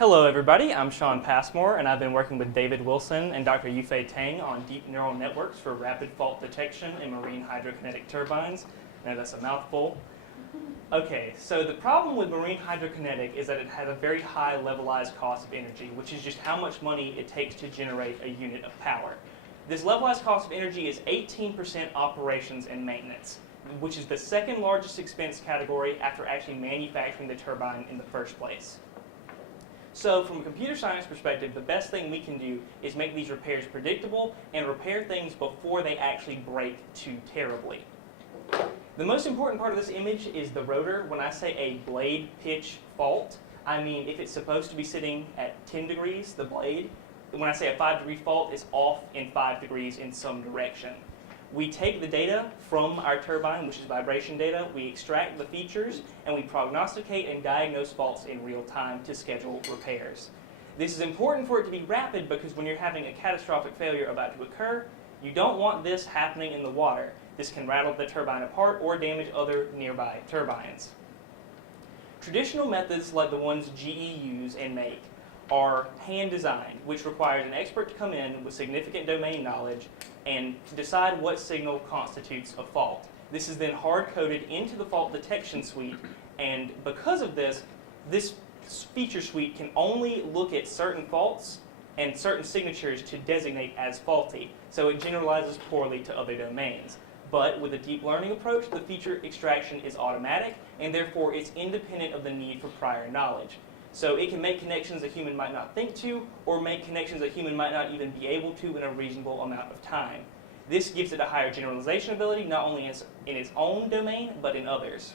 Hello everybody, I'm Sean Passmore and I've been working with David Wilson and Dr. Yufei Tang on deep neural networks for rapid fault detection in marine hydrokinetic turbines. Now that's a mouthful. Okay, so the problem with marine hydrokinetic is that it has a very high levelized cost of energy, which is just how much money it takes to generate a unit of power. This levelized cost of energy is 18% operations and maintenance, which is the second largest expense category after actually manufacturing the turbine in the first place. So from a computer science perspective, the best thing we can do is make these repairs predictable and repair things before they actually break too terribly. The most important part of this image is the rotor. When I say a blade pitch fault, I mean if it's supposed to be sitting at 10 degrees, the blade, when I say a 5-degree fault, it's off in 5 degrees in some direction. We take the data from our turbine, which is vibration data, we extract the features, and we prognosticate and diagnose faults in real time to schedule repairs. This is important for it to be rapid because when you're having a catastrophic failure about to occur, you don't want this happening in the water. This can rattle the turbine apart or damage other nearby turbines. Traditional methods like the ones GE use and make are hand designed, which requires an expert to come in with significant domain knowledge and to decide what signal constitutes a fault. This is then hard-coded into the fault detection suite, and because of this, this feature suite can only look at certain faults and certain signatures to designate as faulty, so it generalizes poorly to other domains. But with a deep learning approach, the feature extraction is automatic, and therefore it's independent of the need for prior knowledge. So it can make connections a human might not think to, or make connections a human might not even be able to in a reasonable amount of time. This gives it a higher generalization ability, not only in its own domain, but in others.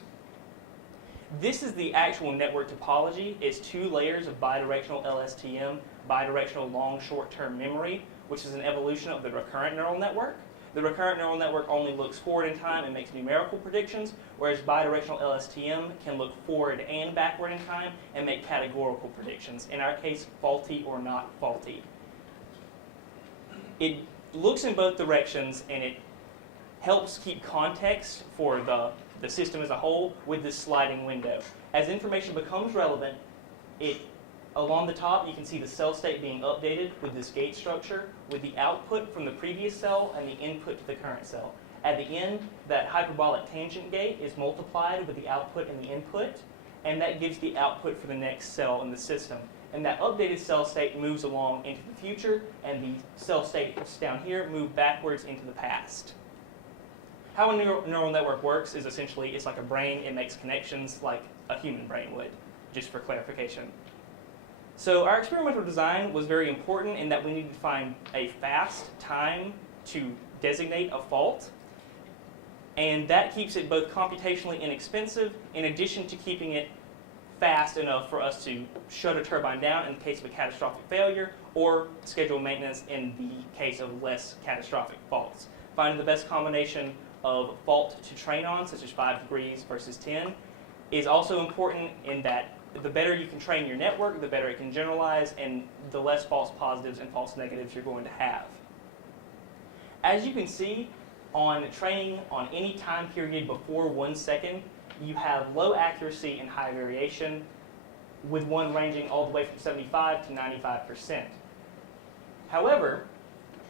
This is the actual network topology. It's 2 layers of bidirectional LSTM, bidirectional long short-term memory, which is an evolution of the recurrent neural network. The recurrent neural network only looks forward in time and makes numerical predictions, whereas bidirectional LSTM can look forward and backward in time and make categorical predictions. In our case, faulty or not faulty. It looks in both directions and it helps keep context for the system as a whole with this sliding window. As information becomes relevant, along the top, you can see the cell state being updated with this gate structure, with the output from the previous cell and the input to the current cell. At the end, that hyperbolic tangent gate is multiplied with the output and the input, and that gives the output for the next cell in the system. And that updated cell state moves along into the future, and the cell states down here move backwards into the past. How a neural network works is essentially, it's like a brain. It makes connections like a human brain would, just for clarification. So our experimental design was very important in that we needed to find a fast time to designate a fault, and that keeps it both computationally inexpensive in addition to keeping it fast enough for us to shut a turbine down in the case of a catastrophic failure or schedule maintenance in the case of less catastrophic faults. Finding the best combination of fault to train on, such as 5 degrees versus 10, is also important in that the better you can train your network, the better it can generalize, and the less false positives and false negatives you're going to have. As you can see, on training on any time period before 1 second, you have low accuracy and high variation, with one ranging all the way from 75 to 95%. However,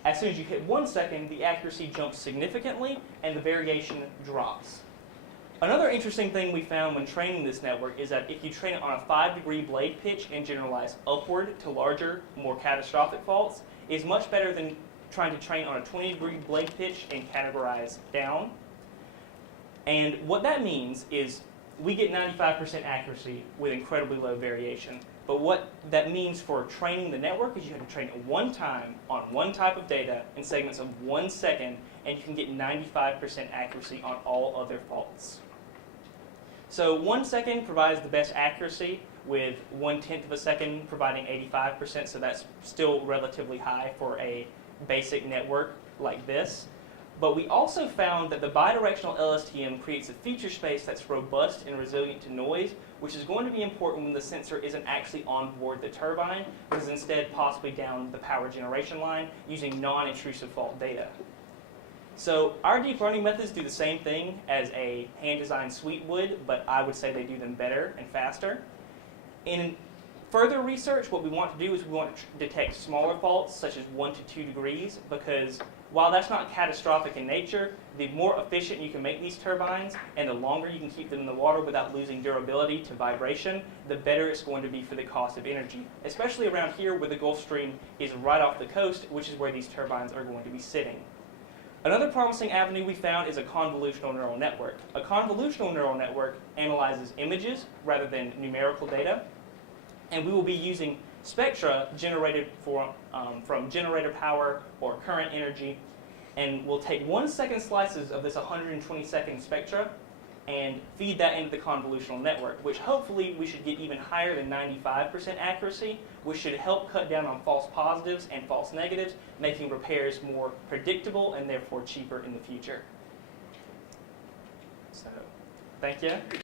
as soon as you hit 1 second, the accuracy jumps significantly and the variation drops. Another interesting thing we found when training this network is that if you train it on a 5-degree blade pitch and generalize upward to larger, more catastrophic faults, is much better than trying to train on a 20-degree blade pitch and categorize down. And what that means is we get 95% accuracy with incredibly low variation. But what that means for training the network is you have to train it one time on one type of data in segments of 1 second, and you can get 95% accuracy on all other faults. So 1 second provides the best accuracy, with 1/10 of a second providing 85%, so that's still relatively high for a basic network like this. But we also found that the bidirectional LSTM creates a feature space that's robust and resilient to noise, which is going to be important when the sensor isn't actually on board the turbine, but is instead possibly down the power generation line using non-intrusive fault data. So our deep learning methods do the same thing as a hand-designed suite would, but I would say they do them better and faster. further research, what we want to do is we want to detect smaller faults, such as 1 to 2 degrees, because while that's not catastrophic in nature, the more efficient you can make these turbines and the longer you can keep them in the water without losing durability to vibration, the better it's going to be for the cost of energy, especially around here where the Gulf Stream is right off the coast, which is where these turbines are going to be sitting. Another promising avenue we found is a convolutional neural network. A convolutional neural network analyzes images rather than numerical data, and we will be using spectra generated from generator power or current energy, and we'll take 1 second slices of this 120-second spectra and feed that into the convolutional network, which hopefully we should get even higher than 95% accuracy, which should help cut down on false positives and false negatives, making repairs more predictable and therefore cheaper in the future. So, thank you.